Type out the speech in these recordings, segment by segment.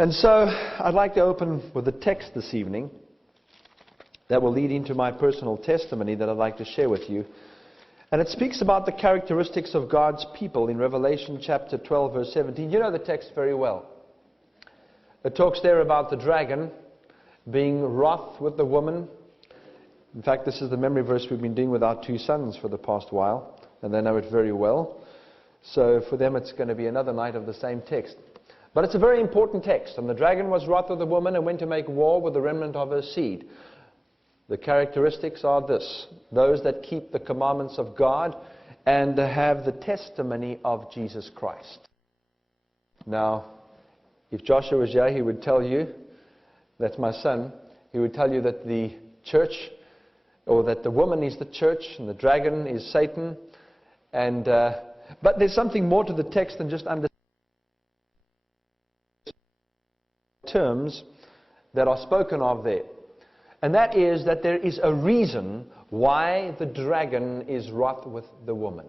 And so I'd like to open with a text this evening that will lead into my personal testimony that I'd like to share with you. And it speaks about the characteristics of God's people in Revelation chapter 12, verse 17. You know the text very well. It talks there about the dragon being wroth with the woman. In fact, this is the memory verse we've been doing with our two sons for the past while, and they know it very well. So for them it's going to be another night of the same text. But it's a very important text. And the dragon was wroth with the woman and went to make war with the remnant of her seed. The characteristics are this: those that keep the commandments of God and have the testimony of Jesus Christ. Now, if Joshua was here, he would tell you, that's my son, he would tell you that the church, or that the woman is the church and the dragon is Satan. And but there's something more to the text than just understanding terms that are spoken of there. And that is that there is a reason why the dragon is wroth with the woman.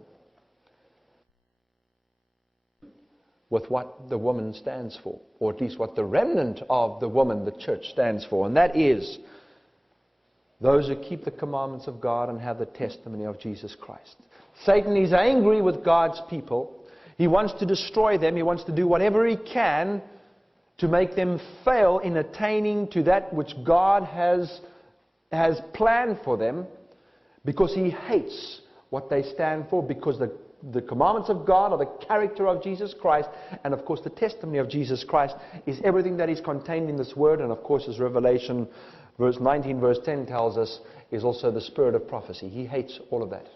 With what the woman stands for, or at least what the remnant of the woman, the church, stands for. And that is those who keep the commandments of God and have the testimony of Jesus Christ. Satan is angry with God's people. He wants to destroy them. He wants to do whatever he can to make them fail in attaining to that which God has planned for them, because he hates what they stand for, because the commandments of God are the character of Jesus Christ, and of course the testimony of Jesus Christ is everything that is contained in this word, and of course, as Revelation verse 19, verse 10 tells us, is also the spirit of prophecy. He hates all of that.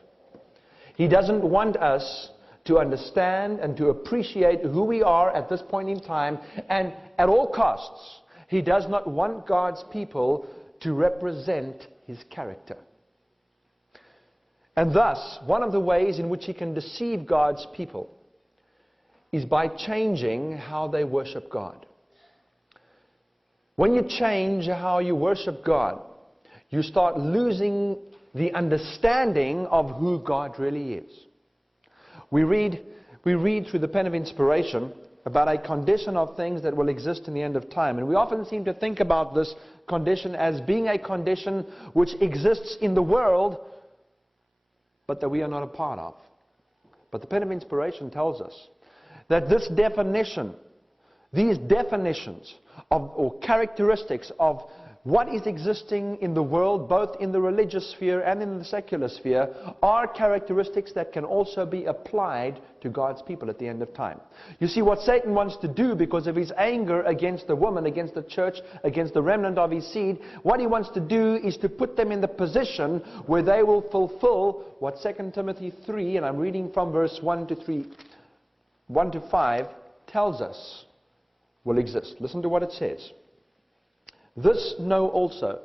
He doesn't want us to understand and to appreciate who we are at this point in time, and at all costs, he does not want God's people to represent his character. And thus, one of the ways in which he can deceive God's people is by changing how they worship God. When you change how you worship God, you start losing the understanding of who God really is. We read through the pen of inspiration about a condition of things that will exist in the end of time. And we often seem to think about this condition as being a condition which exists in the world, but that we are not a part of. But the pen of inspiration tells us that this definition, these definitions of, or characteristics of what is existing in the world, both in the religious sphere and in the secular sphere, are characteristics that can also be applied to God's people at the end of time. You see, what Satan wants to do, because of his anger against the woman, against the church, against the remnant of his seed, what he wants to do is to put them in the position where they will fulfill what 2 Timothy 3, and I'm reading from verse 1 to 5, tells us will exist. Listen to what it says. This know also,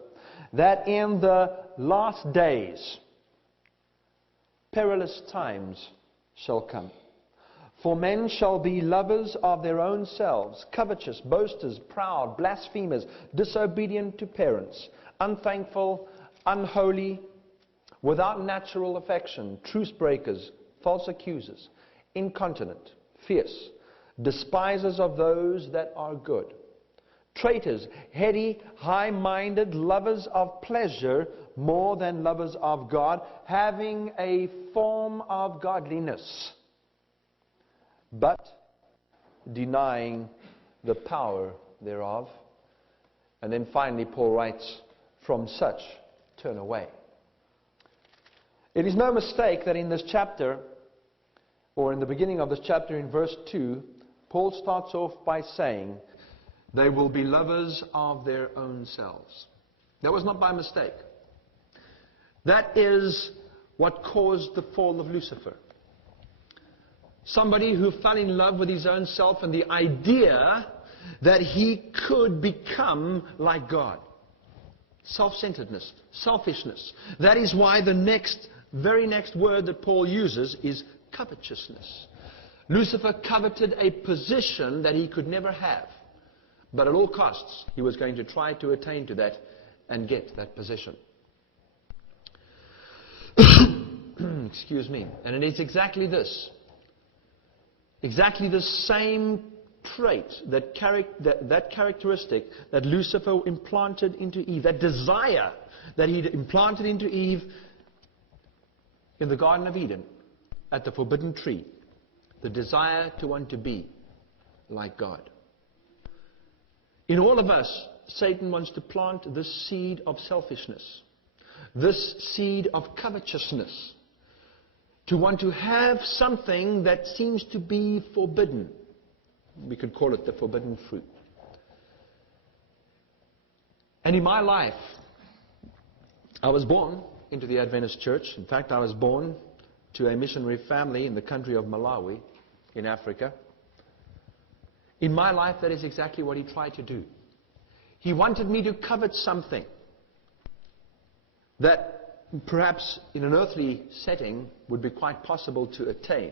that in the last days perilous times shall come. For men shall be lovers of their own selves, covetous, boasters, proud, blasphemers, disobedient to parents, unthankful, unholy, without natural affection, truce breakers, false accusers, incontinent, fierce, despisers of those that are good, traitors, heady, high-minded, lovers of pleasure more than lovers of God, having a form of godliness, but denying the power thereof. And then finally Paul writes, from such turn away. It is no mistake that in this chapter, or in the beginning of this chapter in verse 2, Paul starts off by saying, they will be lovers of their own selves. That was not by mistake. That is what caused the fall of Lucifer. Somebody who fell in love with his own self and the idea that he could become like God. Self-centeredness, selfishness. That is why the very next word that Paul uses is covetousness. Lucifer coveted a position that he could never have. But at all costs, he was going to try to attain to that and get that position. Excuse me. And it is exactly this same trait, that characteristic that Lucifer implanted into Eve, that desire that he implanted into Eve in the Garden of Eden, at the forbidden tree, the desire to want to be like God. In all of us, Satan wants to plant this seed of selfishness, this seed of covetousness, to want to have something that seems to be forbidden. We could call it the forbidden fruit. And in my life, I was born into the Adventist church. In fact, I was born to a missionary family in the country of Malawi, in Africa. In my life, that is exactly what he tried to do. He wanted me to covet something that perhaps in an earthly setting would be quite possible to attain.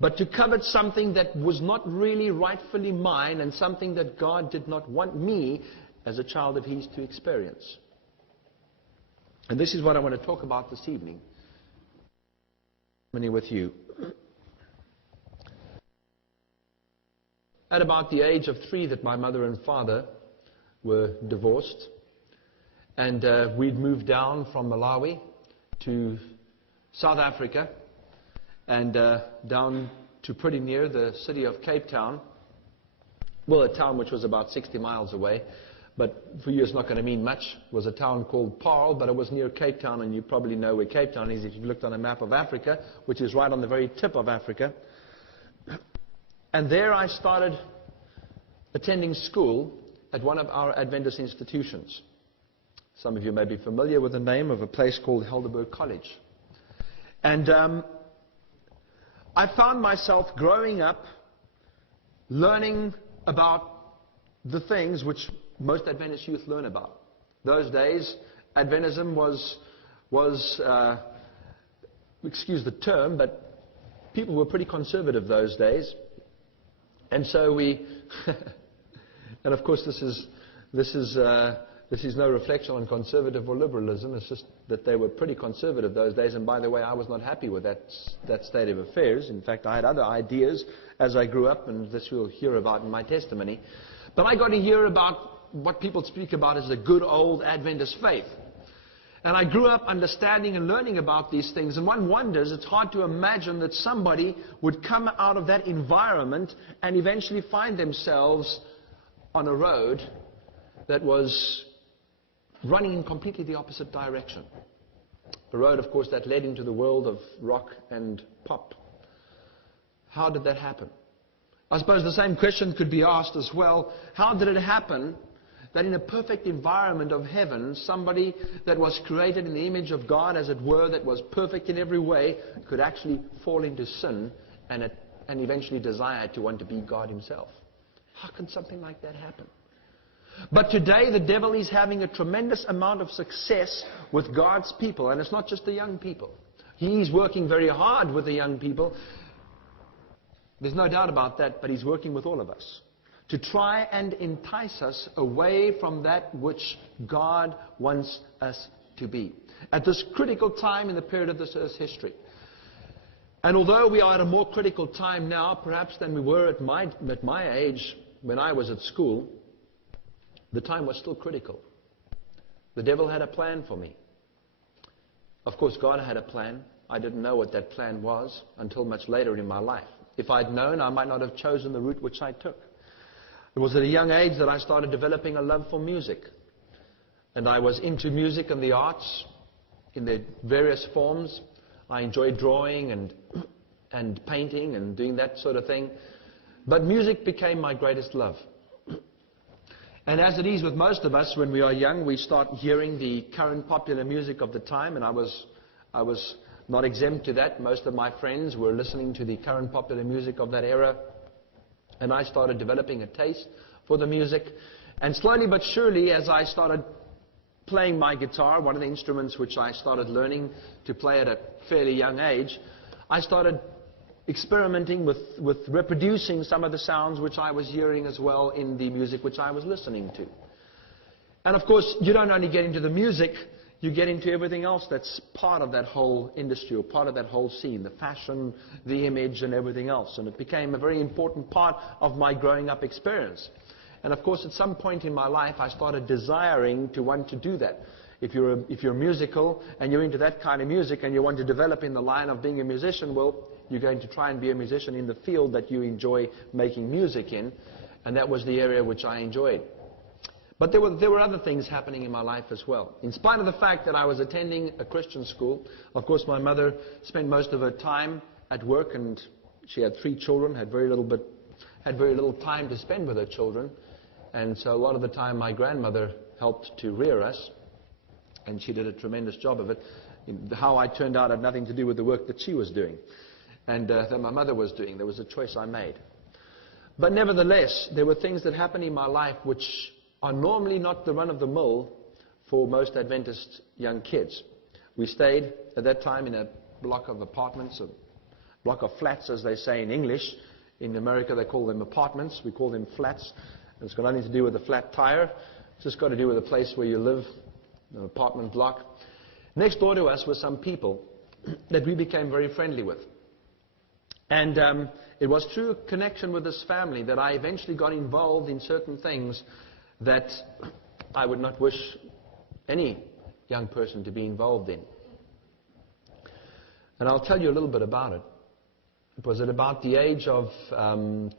But to covet something that was not really rightfully mine, and something that God did not want me as a child of His to experience. And this is what I want to talk about this evening. Many with you. At about the age of 3 that my mother and father were divorced, and we'd moved down from Malawi to South Africa, and down to pretty near the city of Cape Town. Well, a town which was about 60 miles away, but for you it's not going to mean much. It was a town called Paarl, but it was near Cape Town, and you probably know where Cape Town is if you've looked on a map of Africa, which is right on the very tip of Africa. And there I started attending school at one of our Adventist institutions. Some of you may be familiar with the name of a place called Helderberg College. And I found myself growing up learning about the things which most Adventist youth learn about. Those days, Adventism was excuse the term, but people were pretty conservative those days. And so we, and of course this is no reflection on conservative or liberalism. It's just that they were pretty conservative those days. And by the way, I was not happy with that state of affairs. In fact, I had other ideas as I grew up, and this you'll hear about in my testimony. But I got to hear about what people speak about as the good old Adventist faith. And I grew up understanding and learning about these things. And one wonders, it's hard to imagine that somebody would come out of that environment and eventually find themselves on a road that was running in completely the opposite direction. A road, of course, that led into the world of rock and pop. How did that happen? I suppose the same question could be asked as well. How did it happen that in a perfect environment of heaven, somebody that was created in the image of God, as it were, that was perfect in every way, could actually fall into sin and eventually desire to want to be God Himself? How can something like that happen? But today the devil is having a tremendous amount of success with God's people, and it's not just the young people. He's working very hard with the young people. There's no doubt about that, but he's working with all of us to try and entice us away from that which God wants us to be at this critical time in the period of this earth's history. And although we are at a more critical time now, perhaps than we were at my age when I was at school, the time was still critical. The devil had a plan for me. Of course, God had a plan. I didn't know what that plan was until much later in my life. If I'd known, I might not have chosen the route which I took. It was at a young age that I started developing a love for music. And I was into music and the arts in their various forms. I enjoyed drawing and painting and doing that sort of thing. But music became my greatest love. And as it is with most of us, when we are young, we start hearing the current popular music of the time, and I was not exempt to that. Most of my friends were listening to the current popular music of that era, and I started developing a taste for the music. And slowly but surely, as I started playing my guitar, one of the instruments which I started learning to play at a fairly young age, I started experimenting with reproducing some of the sounds which I was hearing as well in the music which I was listening to. And of course, you don't only get into the music, you get into everything else that's part of that whole industry or part of that whole scene, the fashion, the image, and everything else. And it became a very important part of my growing up experience. And of course, at some point in my life, I started desiring to want to do that. If you're musical and you're into that kind of music and you want to develop in the line of being a musician, well, you're going to try and be a musician in the field that you enjoy making music in. And that was the area which I enjoyed. But there were other things happening in my life as well. In spite of the fact that I was attending a Christian school, of course my mother spent most of her time at work, and she had 3 children, had very little time to spend with her children. And so a lot of the time my grandmother helped to rear us, and she did a tremendous job of it. How I turned out had nothing to do with the work that she was doing and that my mother was doing. There was a choice I made. But nevertheless, there were things that happened in my life which are normally not the run-of-the-mill for most Adventist young kids. We stayed at that time in a block of apartments, a block of flats, as they say in English. In America, they call them apartments. We call them flats. And it's got nothing to do with a flat tire. It's just got to do with the place where you live, an apartment block. Next door to us were some people that we became very friendly with. And it was through a connection with this family that I eventually got involved in certain things that I would not wish any young person to be involved in. And I'll tell you a little bit about it. It was at about the age of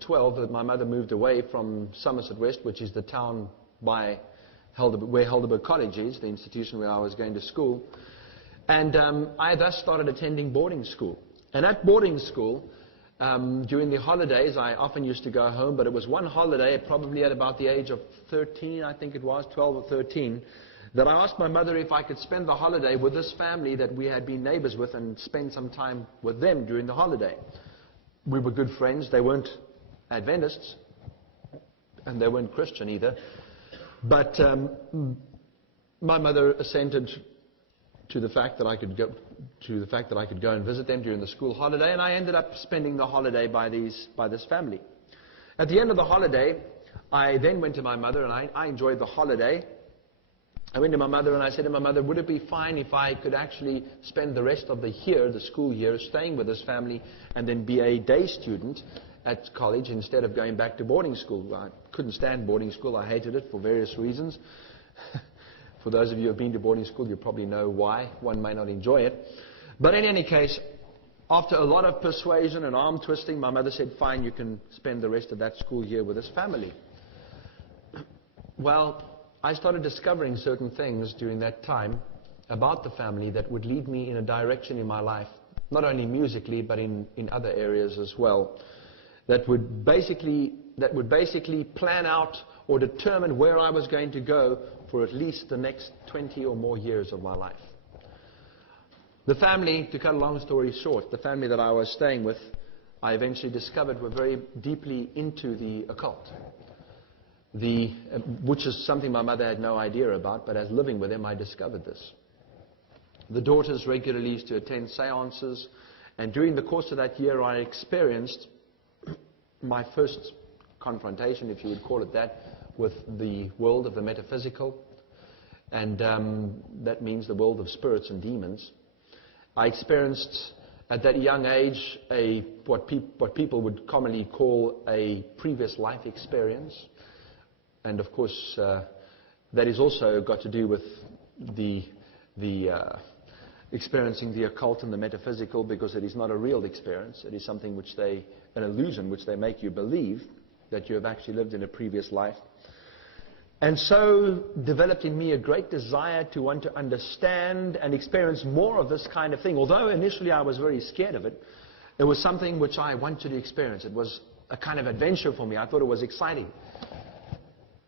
12 that my mother moved away from Somerset West, which is the town where Helderberg College is, the institution where I was going to school. And I thus started attending boarding school. And at boarding school, during the holidays, I often used to go home, but it was one holiday, probably at about the age of 13, I think it was, 12 or 13, that I asked my mother if I could spend the holiday with this family that we had been neighbors with and spend some time with them during the holiday. We were good friends. They weren't Adventists, and they weren't Christian either. But my mother assented to the fact that I could go and visit them during the school holiday, and I ended up spending the holiday by this family. At the end of the holiday, I then went to my mother, and I enjoyed the holiday. I went to my mother and I said to my mother, would it be fine if I could actually spend the rest of the school year, staying with this family and then be a day student at college instead of going back to boarding school? I couldn't stand boarding school. I hated it for various reasons. For those of you who have been to boarding school, you probably know why. One may not enjoy it. But in any case, after a lot of persuasion and arm twisting, my mother said, fine, you can spend the rest of that school year with this family. Well, I started discovering certain things during that time about the family that would lead me in a direction in my life, not only musically, but in other areas as well, that would basically plan out or determine where I was going to go for at least the next 20 or more years of my life. The family, to cut a long story short, the family that I was staying with, I eventually discovered were very deeply into the occult, which is something my mother had no idea about, but as living with them, I discovered this. The daughters regularly used to attend seances, and during the course of that year, I experienced my first confrontation, if you would call it that, with the world of the metaphysical, and that means the world of spirits and demons. I experienced at that young age what people would commonly call a previous life experience, and of course that is also got to do with the experiencing the occult and the metaphysical, because it is not a real experience. It is something an illusion which they make you believe that you have actually lived in a previous life. And so developed in me a great desire to want to understand and experience more of this kind of thing. Although initially I was very scared of it, it was something which I wanted to experience. It was a kind of adventure for me. I thought it was exciting.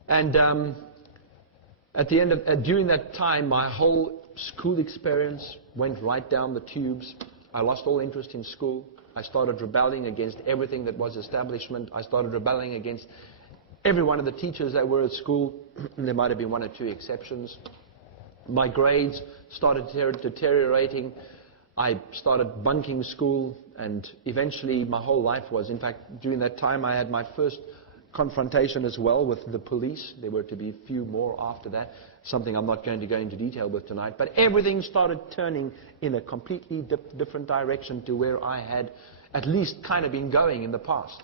And during that time, my whole school experience went right down the tubes. I lost all interest in school. I started rebelling against everything that was establishment. I started rebelling against every one of the teachers that were at school. There might have been one or two exceptions. My grades started deteriorating. I started bunking school, and eventually my whole life was, in fact, during that time I had my first confrontation as well with the police. There were to be a few more after that, something I'm not going to go into detail with tonight. But everything started turning in a completely different direction to where I had at least kind of been going in the past.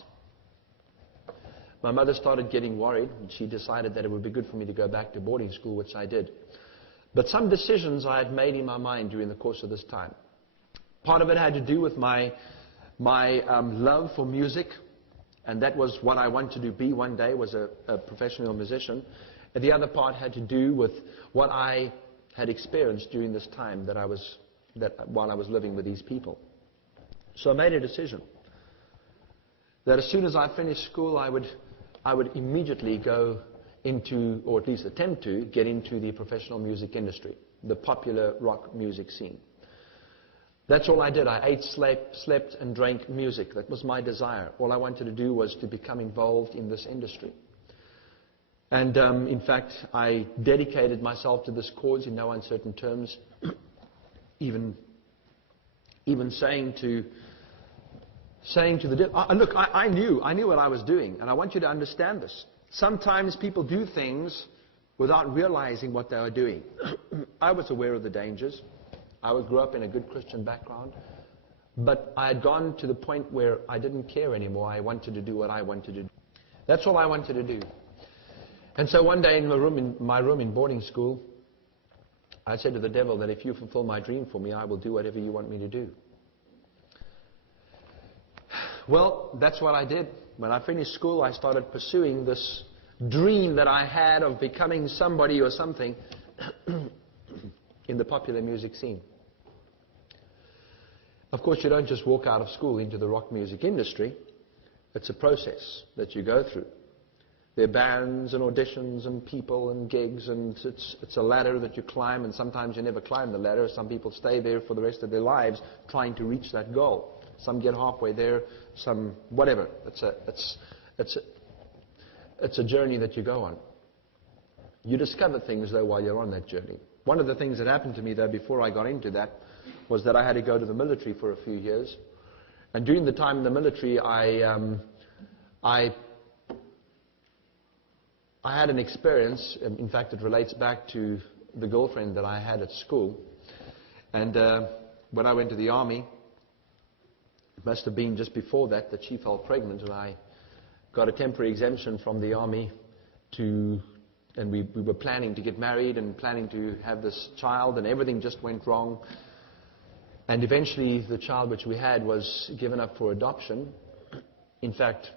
My mother started getting worried, and she decided that it would be good for me to go back to boarding school, which I did. But some decisions I had made in my mind during the course of this time. Part of it had to do with my love for music, and that was what I wanted to be one day, was a professional musician. And the other part had to do with what I had experienced during this time while I was living with these people. So I made a decision that as soon as I finished school, I would immediately go into, or at least attempt to, get into the professional music industry, the popular rock music scene. That's all I did. I ate, slept, and drank music. That was my desire. All I wanted to do was to become involved in this industry. And in fact, I dedicated myself to this cause in no uncertain terms, even saying to the devil, look, I knew what I was doing, and I want you to understand this. Sometimes people do things without realizing what they are doing. I was aware of the dangers. I grew up in a good Christian background, but I had gone to the point where I didn't care anymore. I wanted to do what I wanted to do. That's all I wanted to do. And so one day in my room in boarding school, I said to the devil that if you fulfill my dream for me, I will do whatever you want me to do. Well, that's what I did. When I finished school, I started pursuing this dream that I had of becoming somebody or something in the popular music scene. Of course, you don't just walk out of school into the rock music industry. It's a process that you go through. There are bands and auditions and people and gigs, and it's a ladder that you climb, and sometimes you never climb the ladder. Some people stay there for the rest of their lives trying to reach that goal. Some get halfway there, some whatever. It's a journey that you go on. You discover things, though, while you're on that journey. One of the things that happened to me, though, before I got into that, was that I had to go to the military for a few years. And during the time in the military, I had an experience. In fact, it relates back to the girlfriend that I had at school. And when I went to the army, it must have been just before that she fell pregnant, and I got a temporary exemption from the army and we were planning to get married and planning to have this child, and everything just went wrong. And eventually the child which we had was given up for adoption. In fact,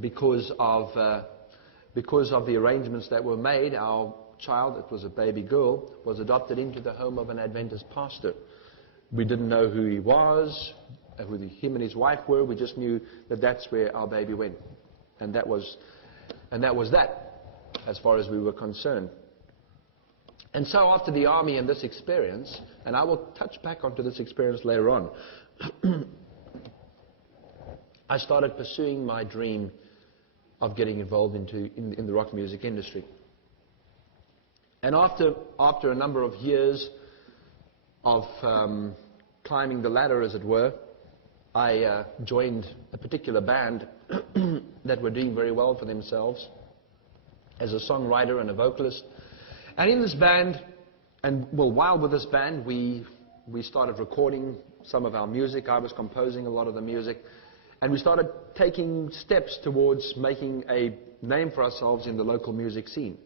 because of the arrangements that were made, our child, it was a baby girl, was adopted into the home of an Adventist pastor. We didn't know who he was, who him and his wife were. We just knew that that's where our baby went. And that was that, as far as we were concerned. And so after the army and this experience, and I will touch back onto this experience later on, I started pursuing my dream of getting involved in the rock music industry. And after a number of years of climbing the ladder, as it were, I joined a particular band that were doing very well for themselves as a songwriter and a vocalist. And in this band, while with this band, we started recording some of our music. I was composing a lot of the music. And we started taking steps towards making a name for ourselves in the local music scene.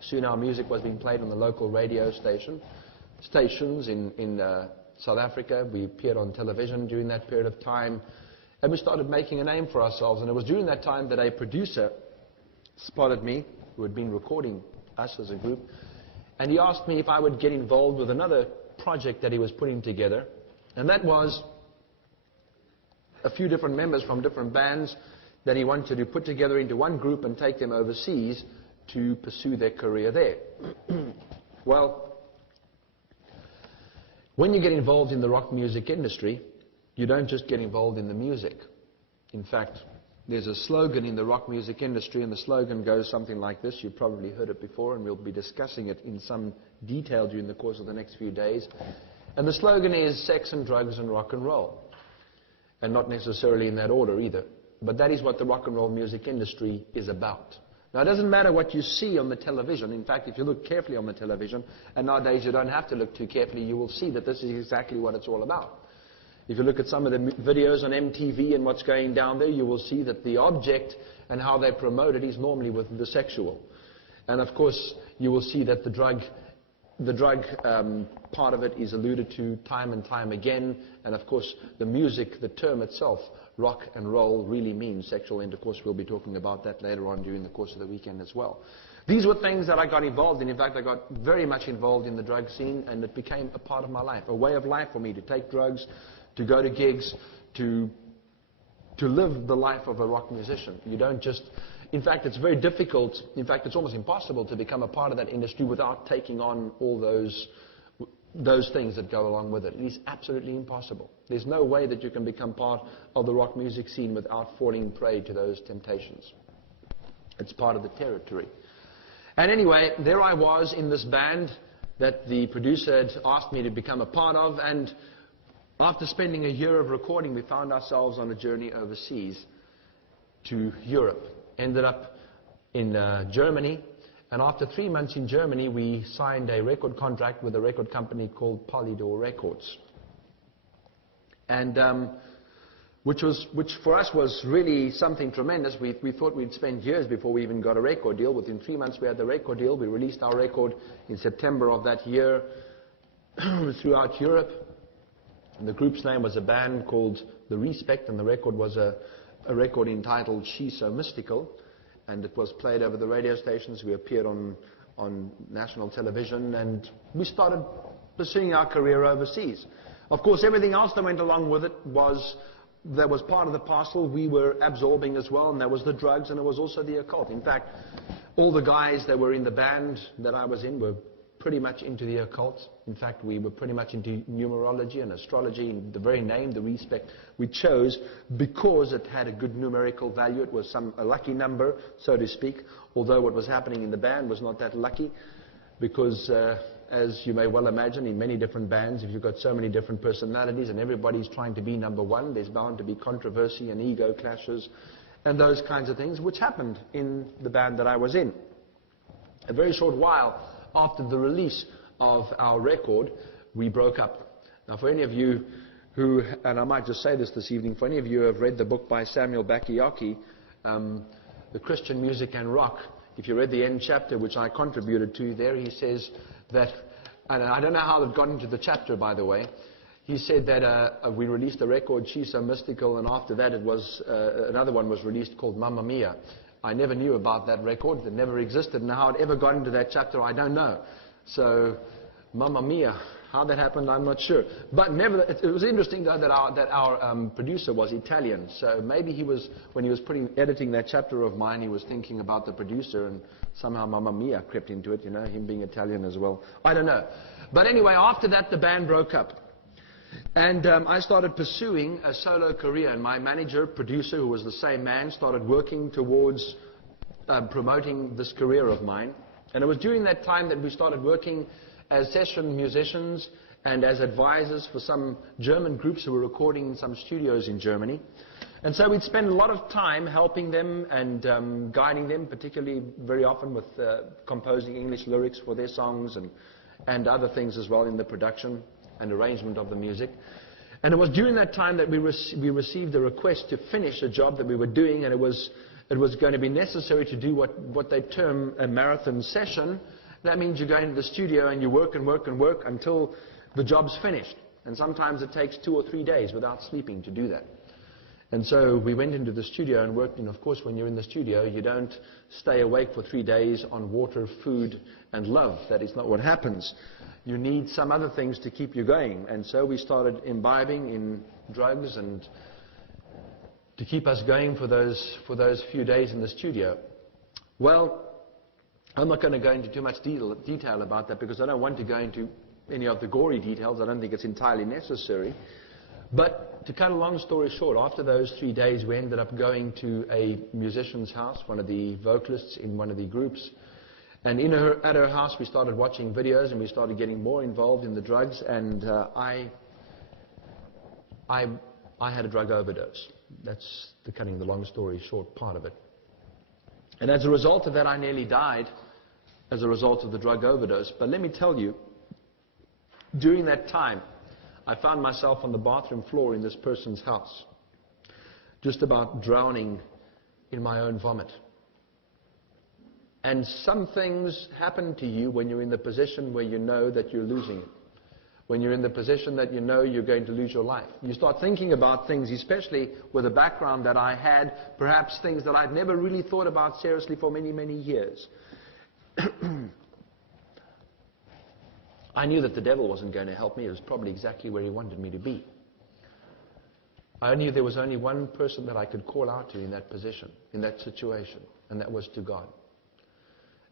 Soon our music was being played on the local radio stations in South Africa. We appeared on television during that period of time. And we started making a name for ourselves. And it was during that time that a producer spotted me, who had been recording us as a group. And he asked me if I would get involved with another project that he was putting together. And that was a few different members from different bands that he wanted to put together into one group and take them overseas to pursue their career there. Well, when you get involved in the rock music industry, you don't just get involved in the music. In fact, there's a slogan in the rock music industry, and the slogan goes something like this. You've probably heard it before, and we'll be discussing it in some detail during the course of the next few days. And the slogan is sex and drugs and rock and roll. And not necessarily in that order either. But that is what the rock and roll music industry is about. Now, it doesn't matter what you see on the television. In fact, if you look carefully on the television, and nowadays you don't have to look too carefully, you will see that this is exactly what it's all about. If you look at some of the videos on MTV and what's going down there, you will see that the object and how they promote it is normally with the sexual. And of course, you will see that the drug part of it is alluded to time and time again. And of course, the music, the term itself, rock and roll, really means sexual intercourse. We'll be talking about that later on during the course of the weekend as well. These were things that I got involved in. In fact, I got very much involved in the drug scene, and it became a part of my life, a way of life for me to take drugs, to go to gigs, to live the life of a rock musician. You don't just... In fact, it's very difficult. In fact, it's almost impossible to become a part of that industry without taking on all those things that go along with it. It is absolutely impossible. There's no way that you can become part of the rock music scene without falling prey to those temptations. It's part of the territory. And anyway, there I was in this band that the producer had asked me to become a part of, and after spending a year of recording, we found ourselves on a journey overseas to Europe. Ended up in Germany, and after 3 months in Germany, we signed a record contract with a record company called Polydor Records, and which for us was really something tremendous. We thought we'd spend years before we even got a record deal. Within 3 months, we had the record deal. We released our record in September of that year throughout Europe. And the group's name was a band called The Respect, and the record was a record entitled She's So Mystical, and it was played over the radio stations. We appeared on national television, and we started pursuing our career overseas. Of course, everything else that went along with it was part of the parcel we were absorbing as well, and that was the drugs, and it was also the occult. In fact, all the guys that were in the band that I was in were pretty much into the occult. In fact, we were pretty much into numerology and astrology, and the very name, The Respect, we chose because it had a good numerical value. It was a lucky number, so to speak, although what was happening in the band was not that lucky, because as you may well imagine, in many different bands, if you've got so many different personalities and everybody's trying to be number one, there's bound to be controversy and ego clashes and those kinds of things, which happened in the band that I was in. A very short while after the release of our record, we broke up. Now, for any of you who, and I might just say this evening, for any of you who have read the book by Samuel Bakayaki, The Christian Music and Rock, if you read the end chapter, which I contributed to there, he says that, and I don't know how it got into the chapter, by the way, he said that we released a record, She's So Mystical, and after that it was, another one was released called Mamma Mia. I never knew about that record. It never existed. And how it ever got into that chapter, I don't know. So, Mamma Mia, how that happened, I'm not sure. But nevertheless, it was interesting though that our producer was Italian. So maybe he was, when he was editing that chapter of mine, he was thinking about the producer, and somehow Mamma Mia crept into it, you know, him being Italian as well. I don't know. But anyway, after that, the band broke up. And I started pursuing a solo career, and my manager, producer, who was the same man, started working towards promoting this career of mine. And it was during that time that we started working as session musicians and as advisors for some German groups who were recording in some studios in Germany. And so we'd spend a lot of time helping them and guiding them, particularly very often with composing English lyrics for their songs and other things as well in the production and arrangement of the music. And it was during that time that we received a request to finish a job that we were doing, and it was going to be necessary to do what they term a marathon session. That means you go into the studio and you work and work and work until the job's finished. And sometimes it takes 2 or 3 days without sleeping to do that. And so we went into the studio and worked, and of course when you're in the studio you don't stay awake for 3 days on water, food and love. That is not what happens. You need some other things to keep you going. And so we started imbibing in drugs and to keep us going for those few days in the studio. Well, I'm not going to go into too much detail about that because I don't want to go into any of the gory details. I don't think it's entirely necessary. But to cut a long story short, after those 3 days we ended up going to a musician's house, one of the vocalists in one of the groups. And at her house we started watching videos and we started getting more involved in the drugs, and I had a drug overdose. that's the cutting the long story short part of it. And as a result of that, I nearly died as a result of the drug overdose. But let me tell you, during that time, I found myself on the bathroom floor in this person's house, just about drowning in my own vomit. And some things happen to you when you're in the position where you know that you're losing it. When you're in the position that you know you're going to lose your life. You start thinking about things, especially with the background that I had, perhaps things that I'd never really thought about seriously for many, many years. I knew that the devil wasn't going to help me. It was probably exactly where he wanted me to be. I knew there was only one person that I could call out to in that position, in that situation, and that was to God.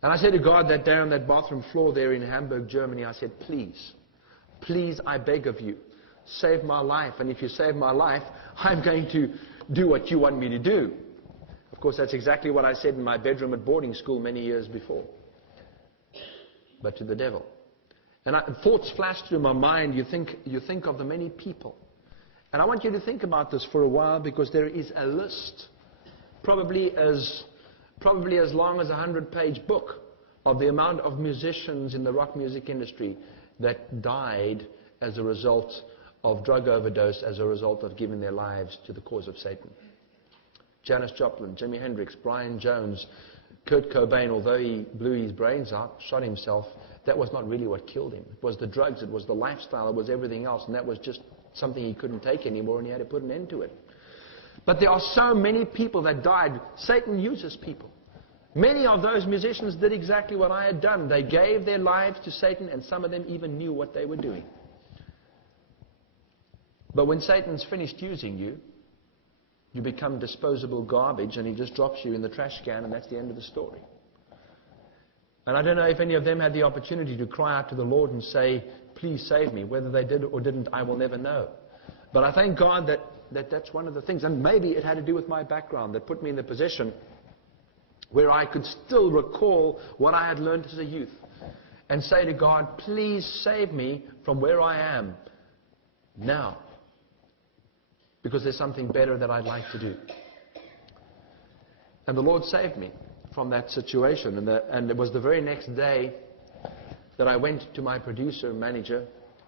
And I said to God that day on that bathroom floor there in Hamburg, Germany, I said, please, please, I beg of you, save my life. And if you save my life, I'm going to do what you want me to do. Of course, that's exactly what I said in my bedroom at boarding school many years before. But to the devil. And thoughts flashed through my mind. You think of the many people. And I want you to think about this for a while, because there is a list, probably as long as a 100-page book, of the amount of musicians in the rock music industry that died as a result of drug overdose, as a result of giving their lives to the cause of Satan. Janis Joplin, Jimi Hendrix, Brian Jones, Kurt Cobain, although he blew his brains out, shot himself, that was not really what killed him. It was the drugs, it was the lifestyle, it was everything else, and that was just something he couldn't take anymore, and he had to put an end to it. But there are so many people that died. Satan uses people. Many of those musicians did exactly what I had done. They gave their lives to Satan, and some of them even knew what they were doing. But when Satan's finished using you, you become disposable garbage, and he just drops you in the trash can, and that's the end of the story. And I don't know if any of them had the opportunity to cry out to the Lord and say, please save me. Whether they did or didn't, I will never know. But I thank God that's one of the things, and maybe it had to do with my background, that put me in the position where I could still recall what I had learned as a youth and say to God, please save me from where I am now, because there's something better that I'd like to do. And the Lord saved me from that situation, and it was the very next day that I went to my producer and manager,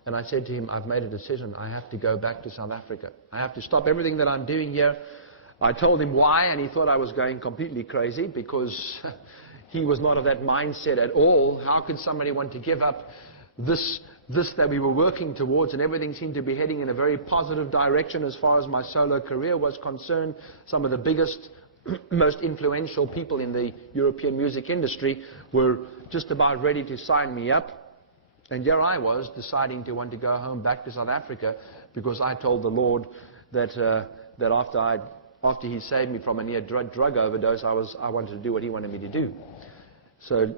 and I said to him, I've made a decision. I have to go back to South Africa. I have to stop everything that I'm doing here. I told him why, and he thought I was going completely crazy, because he was not of that mindset at all. How could somebody want to give up this that we were working towards, and everything seemed to be heading in a very positive direction as far as my solo career was concerned. Some of the biggest, most influential people in the European music industry were just about ready to sign me up. And here I was deciding to want to go home back to South Africa, because I told the Lord that after he saved me from a near drug overdose, I wanted to do what he wanted me to do. So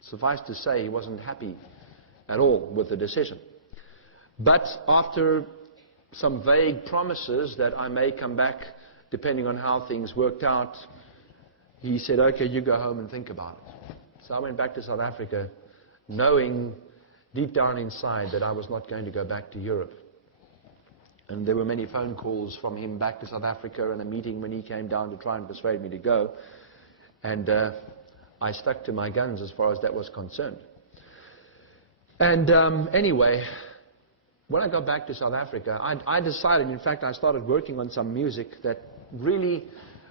suffice to say, he wasn't happy at all with the decision. But after some vague promises that I may come back depending on how things worked out, he said, okay, you go home and think about it. So I went back to South Africa, knowing deep down inside that I was not going to go back to Europe. And there were many phone calls from him back to South Africa, and a meeting when he came down to try and persuade me to go. And I stuck to my guns as far as that was concerned. And anyway, when I got back to South Africa, I decided, in fact, I started working on some music that really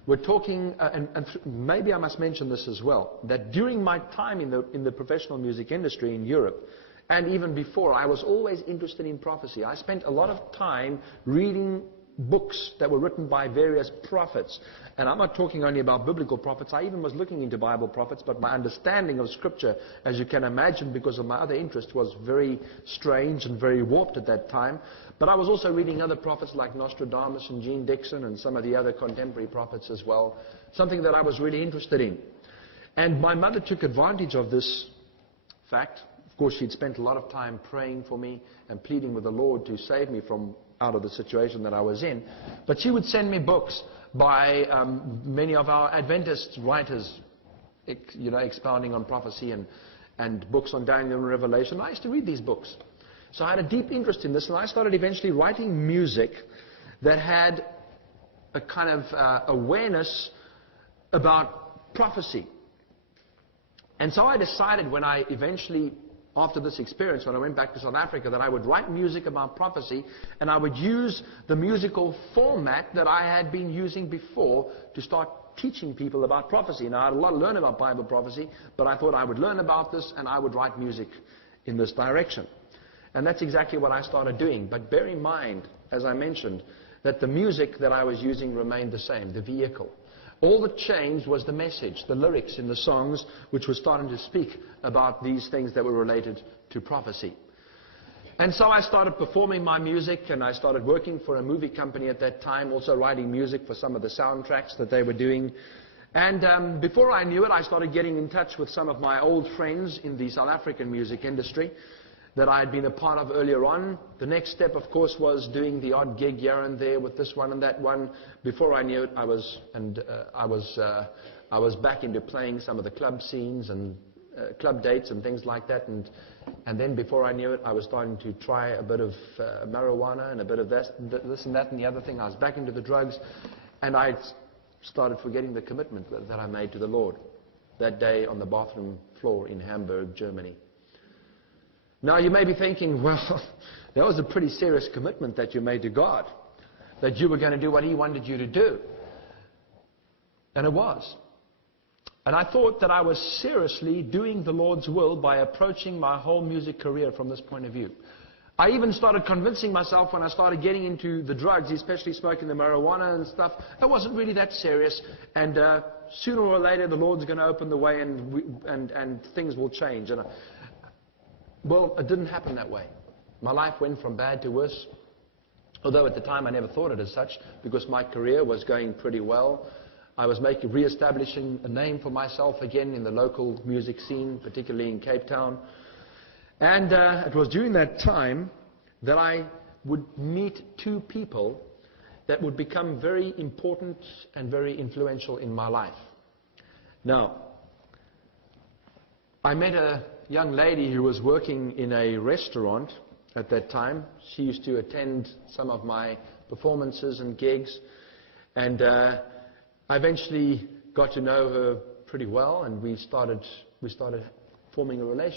we're talking, and maybe I must mention this as well, that during my time in the professional music industry in Europe, and even before, I was always interested in prophecy. I spent a lot of time reading books that were written by various prophets. And I'm not talking only about biblical prophets. I even was looking into Bible prophets, but my understanding of Scripture, as you can imagine, because of my other interests, was very strange and very warped at that time. But I was also reading other prophets like Nostradamus and Gene Dixon and some of the other contemporary prophets as well, something that I was really interested in. And my mother took advantage of this fact. Of course, she'd spent a lot of time praying for me and pleading with the Lord to save me from out of the situation that I was in. But she would send me books by many of our Adventist writers, expounding on prophecy, and books on Daniel and Revelation. I used to read these books. So I had a deep interest in this, and I started eventually writing music that had a kind of awareness about prophecy. And so I decided when I eventually, after this experience, when I went back to South Africa, that I would write music about prophecy, and I would use the musical format that I had been using before to start teaching people about prophecy. Now, I had a lot to learn about Bible prophecy, but I thought I would learn about this and I would write music in this direction. And that's exactly what I started doing. But bear in mind, as I mentioned, that the music that I was using remained the same, the vehicle. All that changed was the message, the lyrics in the songs, which were starting to speak about these things that were related to prophecy. And so I started performing my music, and I started working for a movie company at that time, also writing music for some of the soundtracks that they were doing. And before I knew it, I started getting in touch with some of my old friends in the South African music industry that I had been a part of earlier on. The next step, of course, was doing the odd gig here and there with this one and that one. Before I knew it, I was back into playing some of the club scenes and club dates and things like that. And then before I knew it, I was starting to try a bit of marijuana and a bit of this and that and the other thing. I was back into the drugs, and I started forgetting the commitment that I made to the Lord that day on the bathroom floor in Hamburg, Germany. Now, you may be thinking, well, that was a pretty serious commitment that you made to God, that you were going to do what He wanted you to do. And it was. And I thought that I was seriously doing the Lord's will by approaching my whole music career from this point of view. I even started convincing myself when I started getting into the drugs, especially smoking the marijuana and stuff, it wasn't really that serious. And sooner or later, the Lord's going to open the way and things will change. Well, it didn't happen that way. My life went from bad to worse, although at the time I never thought it as such, because my career was going pretty well. I was re-establishing a name for myself again in the local music scene, particularly in Cape Town. And it was during that time that I would meet two people that would become very important and very influential in my life. Now, I met a young lady who was working in a restaurant at that time. She used to attend some of my performances and gigs, and I eventually got to know her pretty well, and we started forming a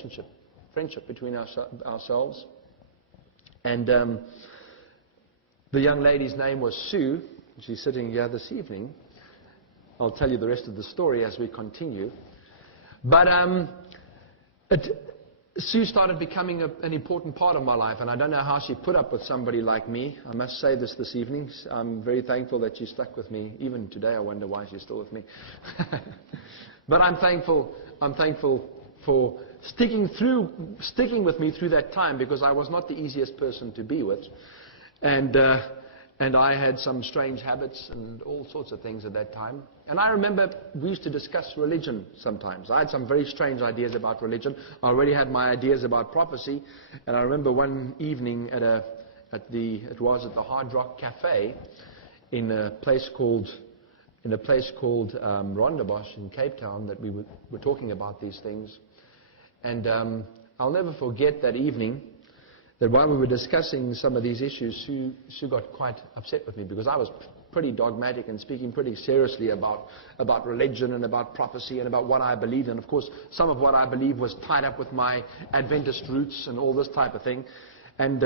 friendship between ourselves. And the young lady's name was Sue. She's sitting here this evening. I'll tell you the rest of the story as we continue. But Sue started becoming an important part of my life, and I don't know how she put up with somebody like me. I must say this evening. I'm very thankful that she stuck with me. Even today, I wonder why she's still with me. But I'm thankful for sticking with me through that time, because I was not the easiest person to be with, and I had some strange habits and all sorts of things at that time. And I remember we used to discuss religion sometimes. I had some very strange ideas about religion. I already had my ideas about prophecy. And I remember one evening it was at the Hard Rock Cafe in a place called Rondebosch in Cape Town, that we were talking about these things. And I'll never forget that evening, that while we were discussing some of these issues, Sue got quite upset with me, because I was pretty dogmatic and speaking pretty seriously about religion and about prophecy and about what I believed. And of course, some of what I believed was tied up with my Adventist roots and all this type of thing. And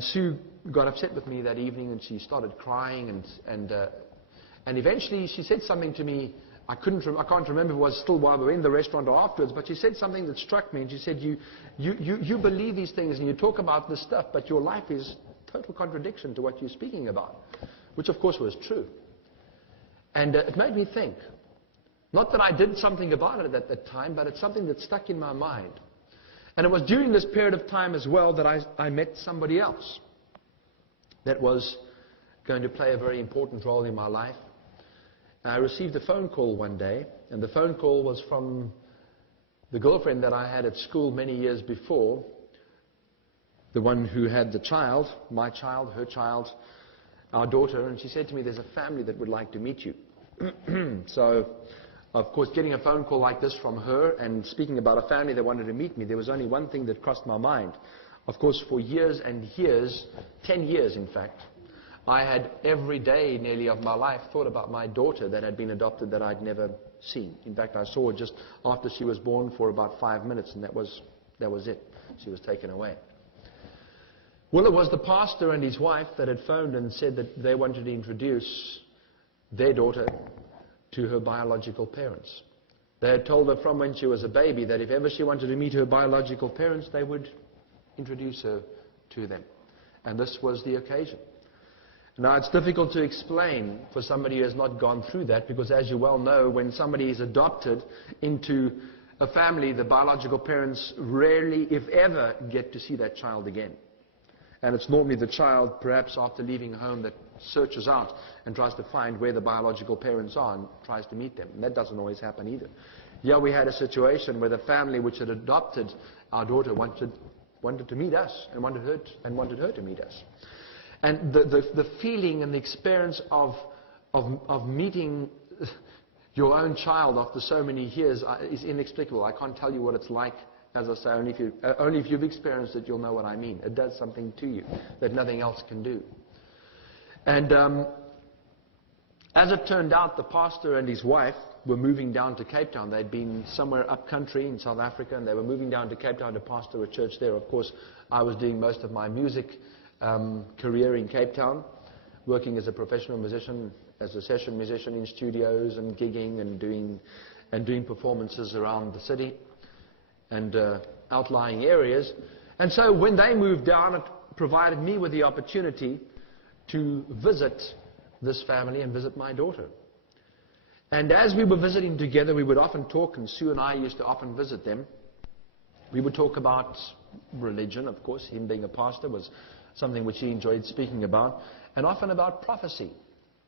Sue got upset with me that evening, and she started crying, and eventually she said something to me. I can't remember if it was still while we were in the restaurant or afterwards, but she said something that struck me, and she said, you believe these things and you talk about this stuff, but your life is total contradiction to what you're speaking about, which of course was true. And it made me think, not that I did something about it at that time, but it's something that stuck in my mind. And it was during this period of time as well that I met somebody else that was going to play a very important role in my life. I received a phone call one day, and the phone call was from the girlfriend that I had at school many years before, the one who had the child, my child, her child, our daughter, and she said to me, there's a family that would like to meet you. So, of course, getting a phone call like this from her and speaking about a family that wanted to meet me, there was only one thing that crossed my mind. Of course, for years and years, 10 years in fact, I had every day nearly of my life thought about my daughter that had been adopted that I'd never seen. In fact, I saw her just after she was born for about 5 minutes, and that was it. She was taken away. Well, it was the pastor and his wife that had phoned and said that they wanted to introduce their daughter to her biological parents. They had told her from when she was a baby that if ever she wanted to meet her biological parents, they would introduce her to them. And this was the occasion. Now, it's difficult to explain for somebody who has not gone through that, because as you well know, when somebody is adopted into a family, the biological parents rarely, if ever, get to see that child again. And it's normally the child, perhaps after leaving home, that searches out and tries to find where the biological parents are and tries to meet them. And that doesn't always happen either. Yeah, we had a situation where the family which had adopted our daughter wanted to meet us and wanted her to meet us. And the feeling and the experience of meeting your own child after so many years is inexplicable. I can't tell you what it's like. As I say, only if you've experienced it, you'll know what I mean. It does something to you that nothing else can do. And as it turned out, the pastor and his wife were moving down to Cape Town. They'd been somewhere up country in South Africa, and they were moving down to Cape Town to pastor a church there. Of course, I was doing most of my music career in Cape Town, working as a professional musician, as a session musician in studios and gigging and doing performances around the city and outlying areas. And so when they moved down, it provided me with the opportunity to visit this family and visit my daughter. And as we were visiting together, we would often talk, and Sue and I used to often visit them. We would talk about religion, of course. Him being a pastor was something which he enjoyed speaking about, and often about prophecy,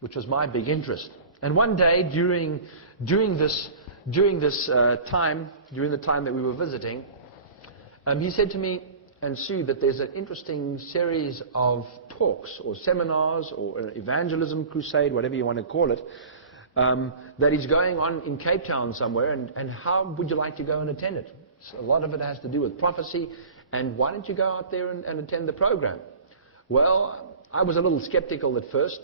which was my big interest. And one day during the time that we were visiting, he said to me and Sue that there's an interesting series of talks or seminars or an evangelism crusade, whatever you want to call it, that is going on in Cape Town somewhere, and how would you like to go and attend it? So a lot of it has to do with prophecy, and why don't you go out there and attend the program? Well, I was a little skeptical at first,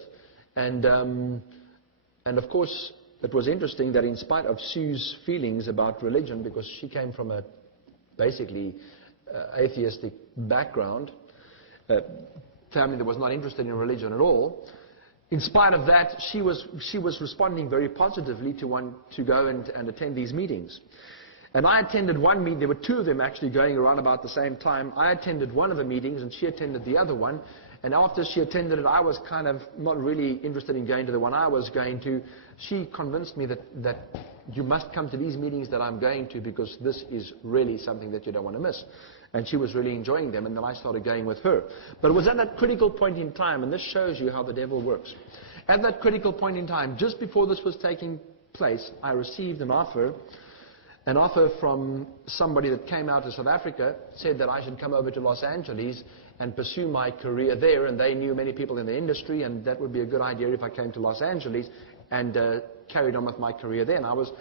and of course it was interesting that in spite of Sue's feelings about religion, because she came from a basically atheistic background, family that was not interested in religion at all, in spite of that, she was responding very positively to want to go and attend these meetings. And I attended one meeting. There were two of them actually going around about the same time. I attended one of the meetings, and she attended the other one. And after she attended it, I was kind of not really interested in going to the one I was going to. She convinced me that you must come to these meetings that I'm going to, because this is really something that you don't want to miss. And she was really enjoying them, and then I started going with her. But it was at that critical point in time, and this shows you how the devil works. At that critical point in time, just before this was taking place, I received an offer from somebody that came out of South Africa, said that I should come over to Los Angeles and pursue my career there, and they knew many people in the industry, and that would be a good idea if I came to Los Angeles and carried on with my career there. And I was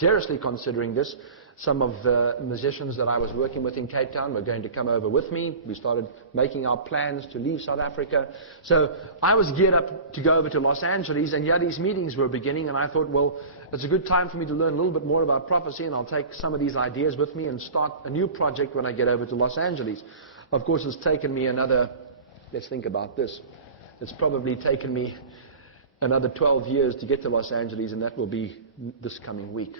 seriously considering this. Some of the musicians that I was working with in Cape Town were going to come over with me. We started making our plans to leave South Africa. So I was geared up to go over to Los Angeles, and yeah, these meetings were beginning, and I thought, well, it's a good time for me to learn a little bit more about prophecy, and I'll take some of these ideas with me and start a new project when I get over to Los Angeles. Of course, it's taken me let's think about this. It's probably taken me another 12 years to get to Los Angeles, and that will be this coming week.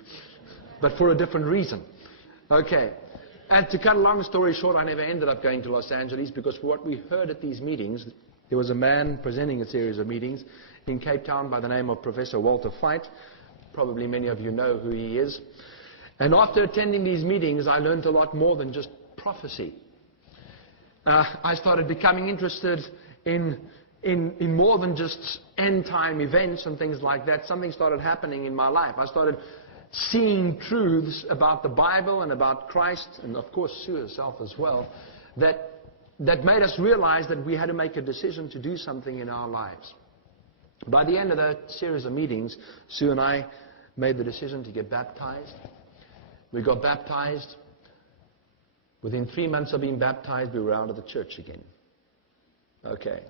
But for a different reason. Okay. And to cut a long story short, I never ended up going to Los Angeles, because what we heard at these meetings, there was a man presenting a series of meetings in Cape Town by the name of Professor Walter Feit. Probably many of you know who he is. And after attending these meetings, I learned a lot more than just prophecy. I started becoming interested in more than just end-time events and things like that. Something started happening in my life. I started seeing truths about the Bible and about Christ, and of course Sue herself as well, that made us realize that we had to make a decision to do something in our lives. By the end of that series of meetings, Sue and I made the decision to get baptized. We got baptized. Within 3 months of being baptized, we were out of the church again. Okay.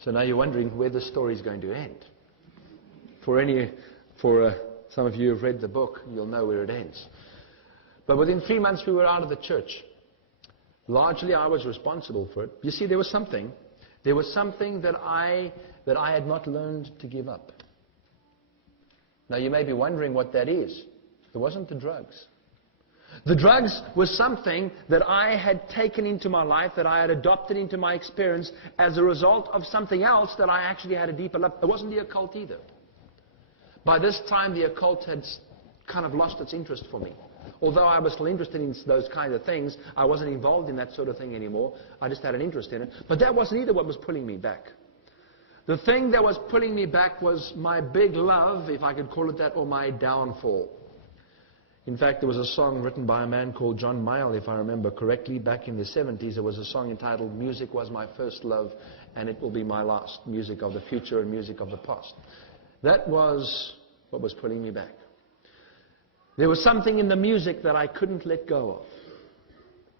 So now you're wondering where the story is going to end. Some of you who have read the book, you'll know where it ends. But within 3 months, we were out of the church. Largely, I was responsible for it. You see, there was something that I had not learned to give up. Now, you may be wondering what that is. It wasn't the drugs. The drugs was something that I had taken into my life, that I had adopted into my experience as a result of something else that I actually had a deeper love. It wasn't the occult either. By this time, the occult had kind of lost its interest for me. Although I was still interested in those kind of things, I wasn't involved in that sort of thing anymore. I just had an interest in it. But that wasn't either what was pulling me back. The thing that was pulling me back was my big love, if I could call it that, or my downfall. In fact, there was a song written by a man called John Mayall, if I remember correctly, back in the 70s. There was a song entitled, "Music Was My First Love, and It Will Be My Last. Music of the Future and Music of the Past." That was what was pulling me back. There was something in the music that I couldn't let go of.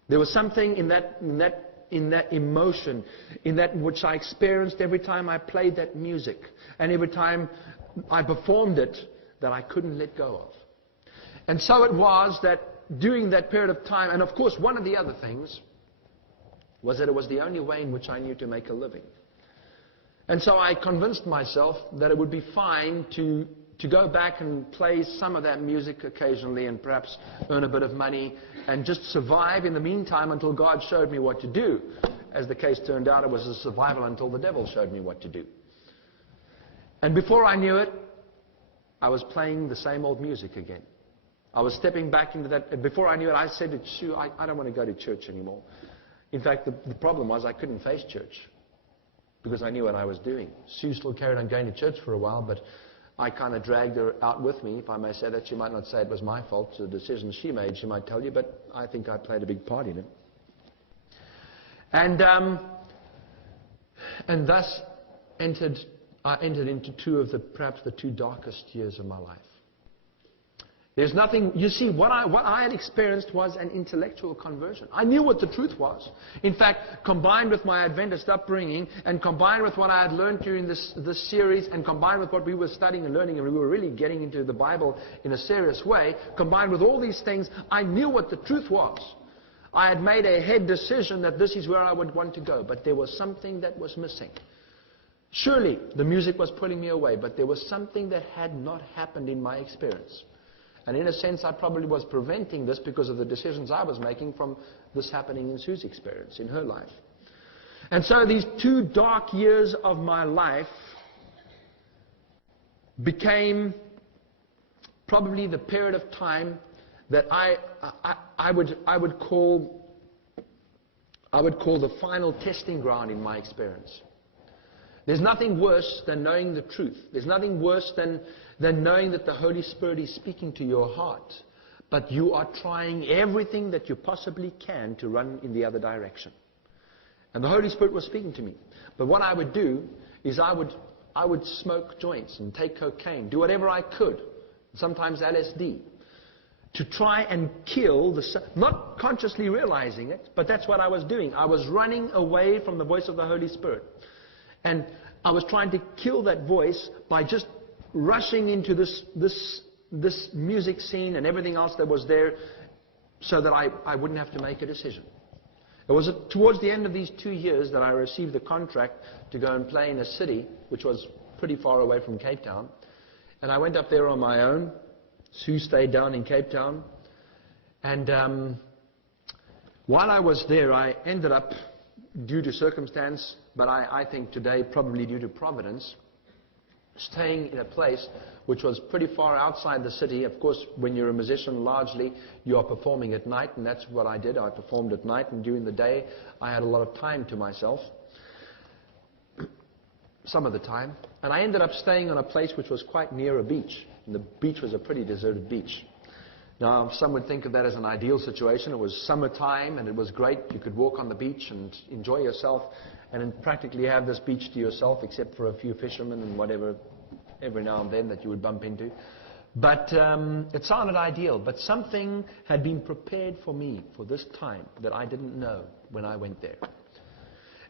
There was something in that emotion, in that which I experienced every time I played that music, and every time I performed it, that I couldn't let go of. And so it was that during that period of time, and of course one of the other things was that it was the only way in which I knew to make a living. And so I convinced myself that it would be fine to go back and play some of that music occasionally and perhaps earn a bit of money and just survive in the meantime until God showed me what to do. As the case turned out, it was a survival until the devil showed me what to do. And before I knew it, I was playing the same old music again. I was stepping back into that. And before I knew it, I said to Sue, I don't want to go to church anymore. In fact, the problem was I couldn't face church because I knew what I was doing. Sue still carried on going to church for a while, but I kind of dragged her out with me, if I may say that. She might not say it was my fault, the decisions she made, she might tell you, but I think I played a big part in it. And thus I entered into perhaps the two darkest years of my life. There's nothing, you see, what I had experienced was an intellectual conversion. I knew what the truth was. In fact, combined with my Adventist upbringing, and combined with what I had learned during this series, and combined with what we were studying and learning, and we were really getting into the Bible in a serious way, combined with all these things, I knew what the truth was. I had made a head decision that this is where I would want to go, but there was something that was missing. Surely, the music was pulling me away, but there was something that had not happened in my experience. And in a sense, I probably was preventing this because of the decisions I was making from this happening in Sue's experience, in her life. And so these 2 dark years of my life became probably the period of time that I would call the final testing ground in my experience. There's nothing worse than knowing the truth. There's nothing worse than knowing that the Holy Spirit is speaking to your heart, but you are trying everything that you possibly can to run in the other direction. And the Holy Spirit was speaking to me. But what I would do is I would smoke joints and take cocaine, do whatever I could, sometimes LSD, to try and kill not consciously realizing it, but that's what I was doing. I was running away from the voice of the Holy Spirit. And I was trying to kill that voice by just rushing into this music scene and everything else that was there so that I wouldn't have to make a decision. It was towards the end of these 2 years that I received the contract to go and play in a city which was pretty far away from Cape Town. And I went up there on my own. Sue stayed down in Cape Town. And while I was there, I ended up, due to circumstance, but I think today probably due to providence, staying in a place which was pretty far outside the city. Of course, when you're a musician, largely you are performing at night, and that's what I did. I performed at night, and during the day I had a lot of time to myself, some of the time. And I ended up staying on a place which was quite near a beach, and the beach was a pretty deserted beach. Now, some would think of that as an ideal situation. It was summertime, and it was great. You could walk on the beach and enjoy yourself, and then practically have this beach to yourself, except for a few fishermen and whatever, every now and then that you would bump into. But it sounded ideal, but something had been prepared for me for this time that I didn't know when I went there.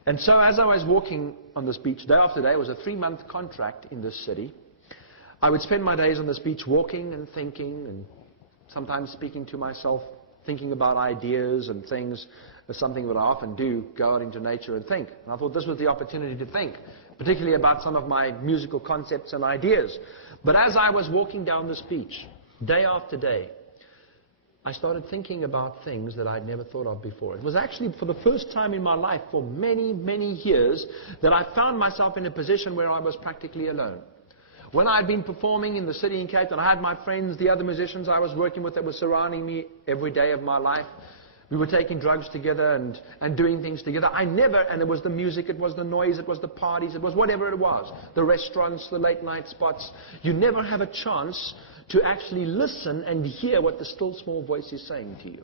And so as I was walking on this beach day after day, it was a 3-month contract in this city. I would spend my days on this beach walking and thinking and sometimes speaking to myself, thinking about ideas and things. It's something that I often do, go out into nature and think. And I thought this was the opportunity to think, particularly about some of my musical concepts and ideas. But as I was walking down this beach, day after day, I started thinking about things that I'd never thought of before. It was actually for the first time in my life for many, many years that I found myself in a position where I was practically alone. When I had been performing in the city in Cape Town, I had my friends, the other musicians I was working with that were surrounding me every day of my life. We were taking drugs together and doing things together. And it was the music, it was the noise, it was the parties, it was whatever it was. The restaurants, the late night spots. You never have a chance to actually listen and hear what the still small voice is saying to you.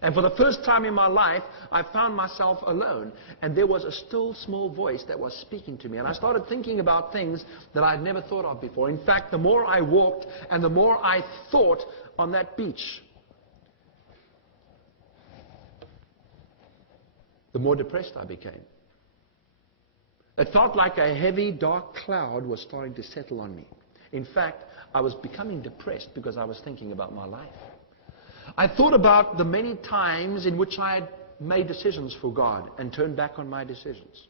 And for the first time in my life, I found myself alone. And there was a still small voice that was speaking to me. And I started thinking about things that I had never thought of before. In fact, the more I walked and the more I thought on that beach, the more depressed I became. It felt like a heavy, dark cloud was starting to settle on me. In fact, I was becoming depressed because I was thinking about my life. I thought about the many times in which I had made decisions for God and turned back on my decisions.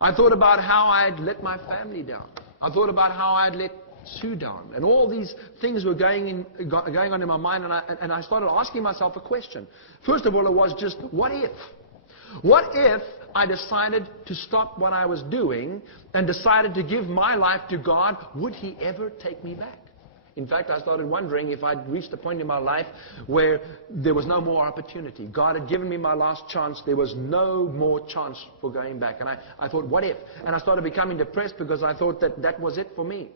I thought about how I had let my family down. I thought about how I had let Sue down. And all these things were going on in my mind, and I started asking myself a question. First of all, it was just, what if? What if I decided to stop what I was doing and decided to give my life to God? Would He ever take me back? In fact, I started wondering if I'd reached a point in my life where there was no more opportunity. God had given me my last chance. There was no more chance for going back. And I thought, what if? And I started becoming depressed because I thought that was it for me.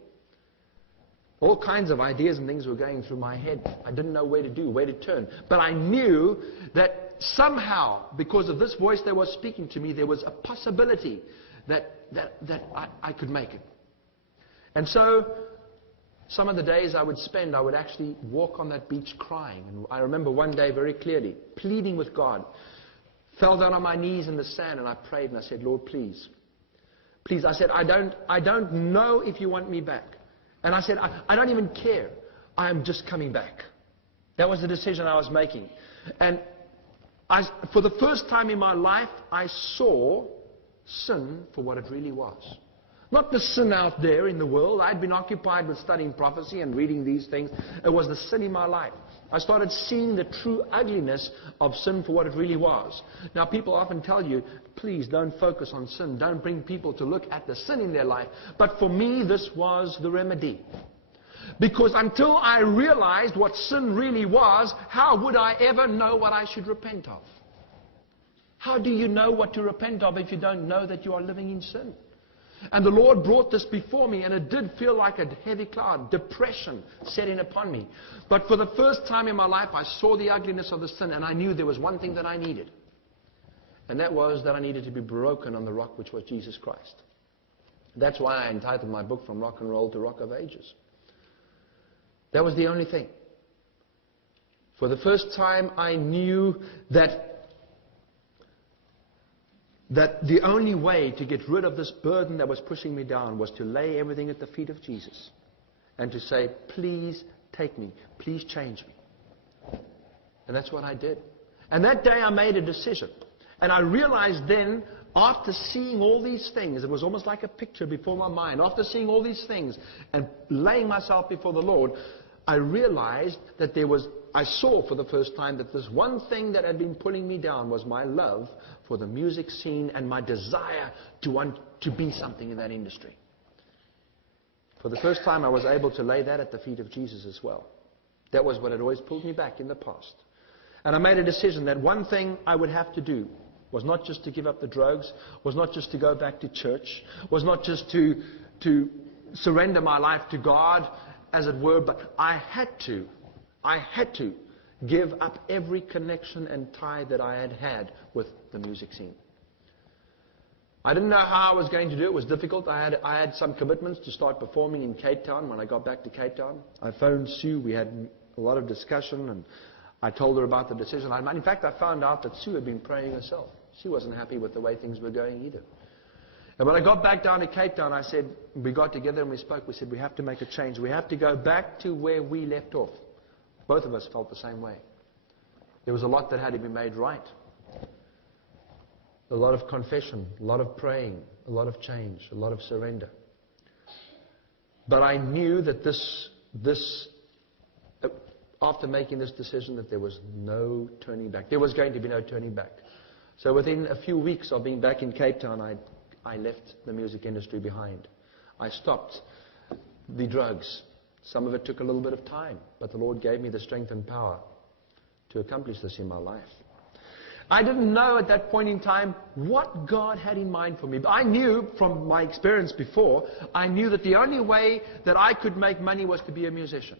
All kinds of ideas and things were going through my head. I didn't know where to turn. But I knew that somehow, because of this voice that was speaking to me, there was a possibility that I could make it. And so, some of the days I would actually walk on that beach crying. And I remember one day very clearly, pleading with God. Fell down on my knees in the sand and I prayed and I said, Lord, please. Please, I said, I don't know if you want me back. And I said, I don't even care. I am just coming back. That was the decision I was making. And for the first time in my life, I saw sin for what it really was. Not the sin out there in the world. I'd been occupied with studying prophecy and reading these things. It was the sin in my life. I started seeing the true ugliness of sin for what it really was. Now, people often tell you, please don't focus on sin. Don't bring people to look at the sin in their life. But for me, this was the remedy. Because until I realized what sin really was, how would I ever know what I should repent of? How do you know what to repent of if you don't know that you are living in sin? And the Lord brought this before me, and it did feel like a heavy cloud, depression set in upon me. But for the first time in my life, I saw the ugliness of the sin, and I knew there was one thing that I needed. And that was that I needed to be broken on the rock, which was Jesus Christ. That's why I entitled my book, From Rock and Roll to Rock of Ages. That was the only thing. For the first time, I knew that the only way to get rid of this burden that was pushing me down was to lay everything at the feet of Jesus and to say, please take me, please change me. And that's what I did. And that day I made a decision. And I realized then, after seeing all these things, it was almost like a picture before my mind. After seeing all these things and laying myself before the Lord, I realized that I saw for the first time that this one thing that had been pulling me down was my love for the music scene and my desire to want to be something in that industry. For the first time, I was able to lay that at the feet of Jesus as well. That was what had always pulled me back in the past. And I made a decision that one thing I would have to do was not just to give up the drugs, was not just to go back to church, was not just to surrender my life to God, as it were, but I had to give up every connection and tie that I had had with the music scene. I didn't know how I was going to do it. It was difficult. I had some commitments to start performing in Cape Town when I got back to Cape Town. I phoned Sue. We had a lot of discussion, and I told her about the decision. In fact, I found out that Sue had been praying herself. She wasn't happy with the way things were going either. And when I got back down to Cape Town, I said, we got together and we spoke. We said, we have to make a change. We have to go back to where we left off. Both of us felt the same way. There was a lot that had to be made right. A lot of confession, a lot of praying, a lot of change, a lot of surrender. But I knew that after making this decision, that there was no turning back. There was going to be no turning back. So within a few weeks of being back in Cape Town, I left the music industry behind. I stopped the drugs. Some of it took a little bit of time, but the Lord gave me the strength and power to accomplish this in my life. I didn't know at that point in time what God had in mind for me. But I knew from my experience before, I knew that the only way that I could make money was to be a musician.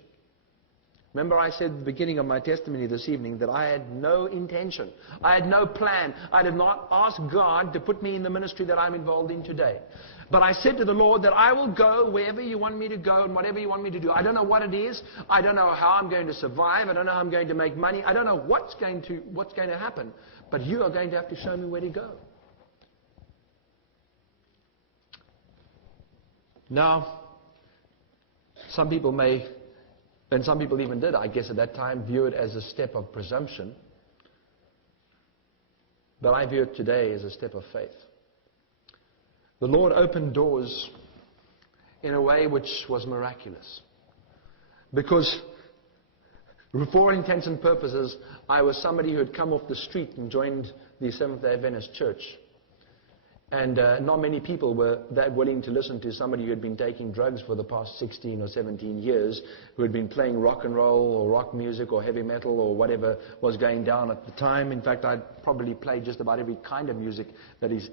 Remember I said at the beginning of my testimony this evening that I had no intention. I had no plan. I did not ask God to put me in the ministry that I'm involved in today. But I said to the Lord that I will go wherever you want me to go and whatever you want me to do. I don't know what it is. I don't know how I'm going to survive. I don't know how I'm going to make money. I don't know what's going to happen. But you are going to have to show me where to go. Now, some people may, and some people even did, I guess at that time, view it as a step of presumption. But I view it today as a step of faith. The Lord opened doors in a way which was miraculous. Because for all intents and purposes, I was somebody who had come off the street and joined the Seventh-day Adventist Church. And not many people were that willing to listen to somebody who had been taking drugs for the past 16 or 17 years, who had been playing rock and roll or rock music or heavy metal or whatever was going down at the time. In fact, I'd probably played just about every kind of music that is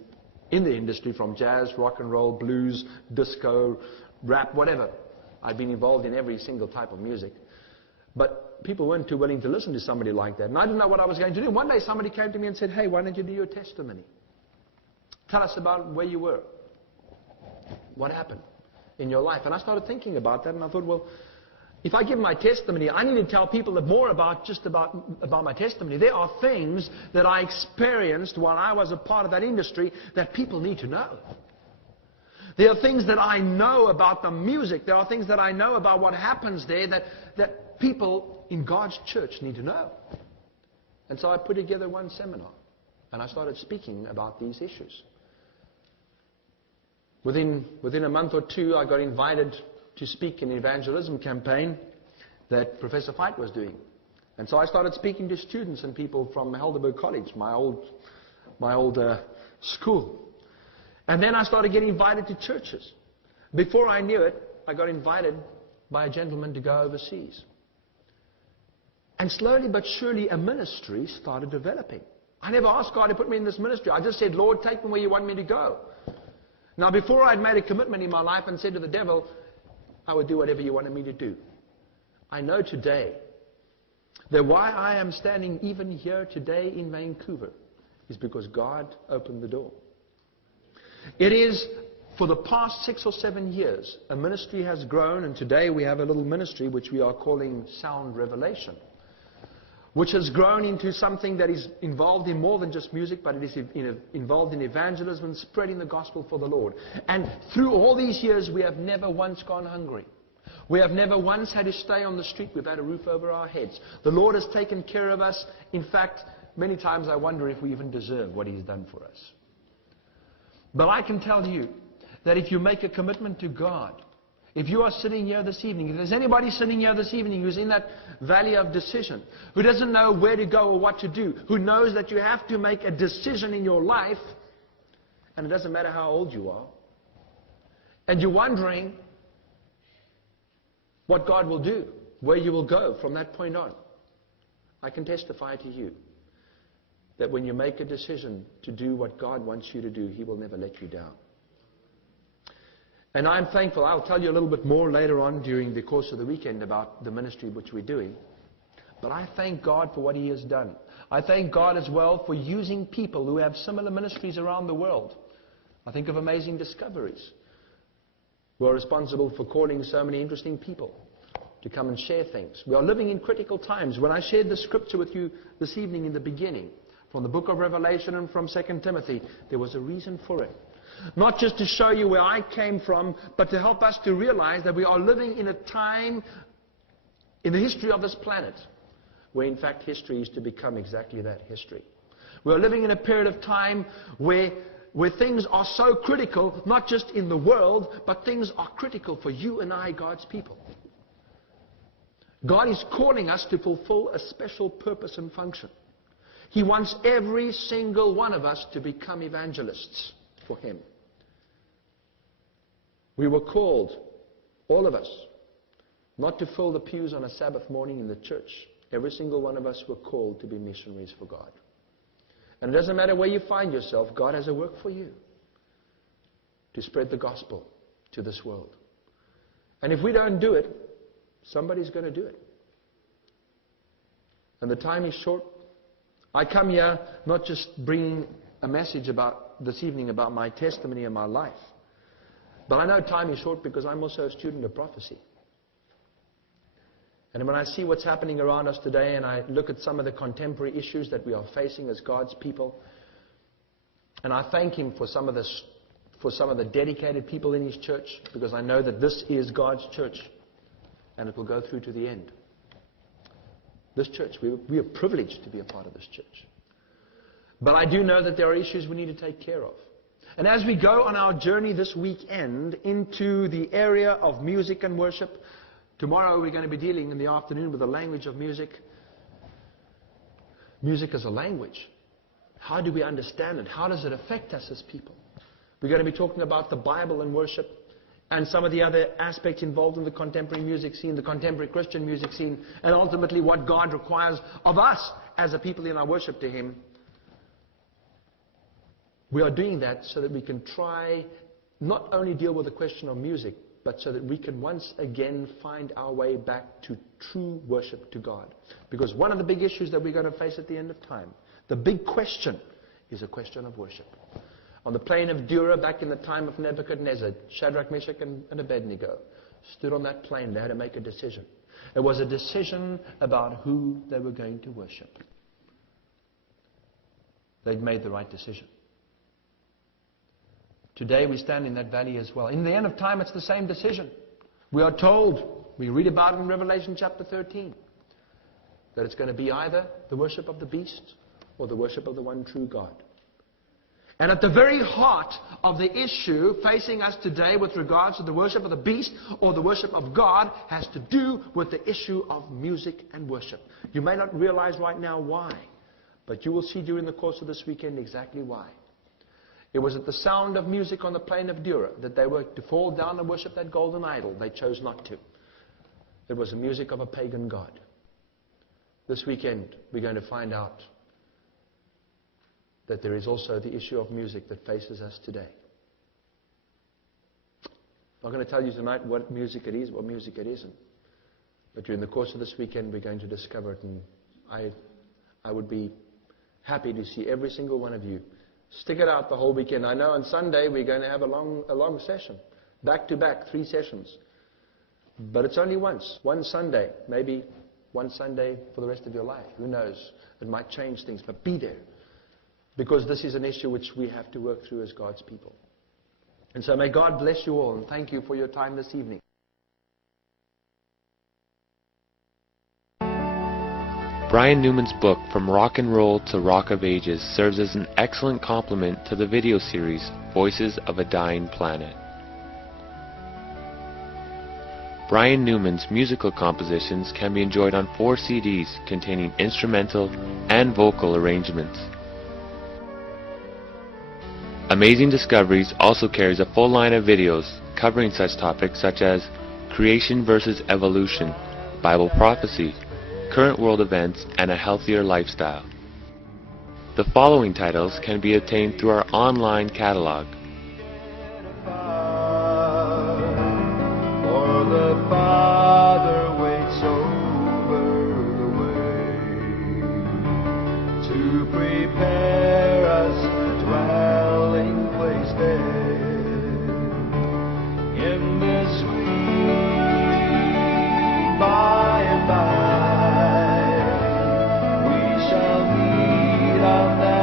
in the industry, from jazz, rock and roll, blues, disco, rap, whatever. I'd been involved in every single type of music. But people weren't too willing to listen to somebody like that. And I didn't know what I was going to do. One day somebody came to me and said, hey, why don't you do your testimony? Tell us about where you were. What happened in your life? And I started thinking about that, and I thought, well, if I give my testimony, I need to tell people more about my testimony. There are things that I experienced while I was a part of that industry that people need to know. There are things that I know about the music. There are things that I know about what happens there that people in God's church need to know. And so I put together one seminar, and I started speaking about these issues. Within a month or two, I got invited to speak in an evangelism campaign that Professor Fight was doing. And so I started speaking to students and people from Helderberg College, my old school. And then I started getting invited to churches. Before I knew it, I got invited by a gentleman to go overseas. And slowly but surely a ministry started developing. I never asked God to put me in this ministry. I just said, Lord, take me where you want me to go. Now, before I'd made a commitment in my life and said to the devil, I would do whatever you wanted me to do. I know today that why I am standing even here today in Vancouver is because God opened the door. It is, for the past 6 or 7 years, a ministry has grown, and today we have a little ministry which we are calling Sound Revelation, which has grown into something that is involved in more than just music, but it is involved in evangelism and spreading the gospel for the Lord. And through all these years, we have never once gone hungry. We have never once had to stay on the street. We've had a roof over our heads. The Lord has taken care of us. In fact, many times I wonder if we even deserve what He's done for us. But I can tell you that if you make a commitment to God, if you are sitting here this evening, if there's anybody sitting here this evening who's in that valley of decision, who doesn't know where to go or what to do, who knows that you have to make a decision in your life, and it doesn't matter how old you are, and you're wondering what God will do, where you will go from that point on, I can testify to you that when you make a decision to do what God wants you to do, He will never let you down. And I'm thankful. I'll tell you a little bit more later on during the course of the weekend about the ministry which we're doing. But I thank God for what He has done. I thank God as well for using people who have similar ministries around the world. I think of Amazing Discoveries, who are responsible for calling so many interesting people to come and share things. We are living in critical times. When I shared the scripture with you this evening in the beginning, from the book of Revelation and from 2 Timothy. There was a reason for it. Not just to show you where I came from, but to help us to realize that we are living in a time in the history of this planet where in fact history is to become exactly that, history. We are living in a period of time where things are so critical, not just in the world, but things are critical for you and I, God's people. God is calling us to fulfill a special purpose and function. He wants every single one of us to become evangelists for Him. We were called, all of us, not to fill the pews on a Sabbath morning in the church. Every single one of us were called to be missionaries for God. And it doesn't matter where you find yourself, God has a work for you to spread the gospel to this world. And if we don't do it, somebody's going to do it. And the time is short. I come here not just bringing a message about this evening about my testimony and my life, but I know time is short because I'm also a student of prophecy. And when I see what's happening around us today and I look at some of the contemporary issues that we are facing as God's people, and I thank Him for some of the dedicated people in His church, because I know that this is God's church and it will go through to the end. This church, we are privileged to be a part of this church. But I do know that there are issues we need to take care of. And as we go on our journey this weekend into the area of music and worship, tomorrow we're going to be dealing in the afternoon with the language of music. Music is a language. How do we understand it? How does it affect us as people? We're going to be talking about the Bible and worship and some of the other aspects involved in the contemporary music scene, the contemporary Christian music scene, and ultimately what God requires of us as a people in our worship to Him. We are doing that so that we can try not only deal with the question of music, but so that we can once again find our way back to true worship to God. Because one of the big issues that we're going to face at the end of time, the big question, is a question of worship. On the plain of Dura, back in the time of Nebuchadnezzar, Shadrach, Meshach, and Abednego stood on that plain. They had to make a decision. It was a decision about who they were going to worship. They'd made the right decision. Today we stand in that valley as well. In the end of time, it's the same decision. We are told, we read about it in Revelation chapter 13, that it's going to be either the worship of the beast or the worship of the one true God. And at the very heart of the issue facing us today with regards to the worship of the beast or the worship of God has to do with the issue of music and worship. You may not realize right now why, but you will see during the course of this weekend exactly why. It was at the sound of music on the plain of Dura that they were to fall down and worship that golden idol. They chose not to. It was the music of a pagan god. This weekend we're going to find out that there is also the issue of music that faces us today. I'm not going to tell you tonight what music it is, what music it isn't. But during the course of this weekend, we're going to discover it. And I would be happy to see every single one of you stick it out the whole weekend. I know on Sunday we're going to have a long session, back to back, 3 sessions. But it's only once, one Sunday, maybe one Sunday for the rest of your life. Who knows? It might change things, but be there. Because this is an issue which we have to work through as God's people. And so may God bless you all, and thank you for your time this evening. Brian Newman's book, From Rock and Roll to Rock of Ages, serves as an excellent complement to the video series, Voices of a Dying Planet. Brian Newman's musical compositions can be enjoyed on 4 CDs containing instrumental and vocal arrangements. Amazing Discoveries also carries a full line of videos covering such topics such as creation versus evolution, Bible prophecy, current world events, and a healthier lifestyle. The following titles can be obtained through our online catalog. By and by we shall meet on that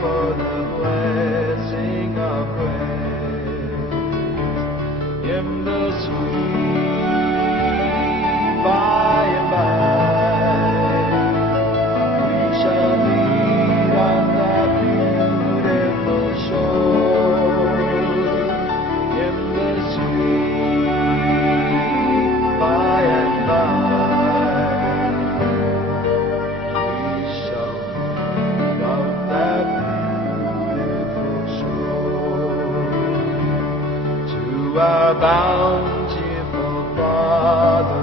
for the blessing of grace in the sweet by and by. We shall meet on that beautiful shore in the sweet by and by. We shall meet on that beautiful shore. To our bountiful Father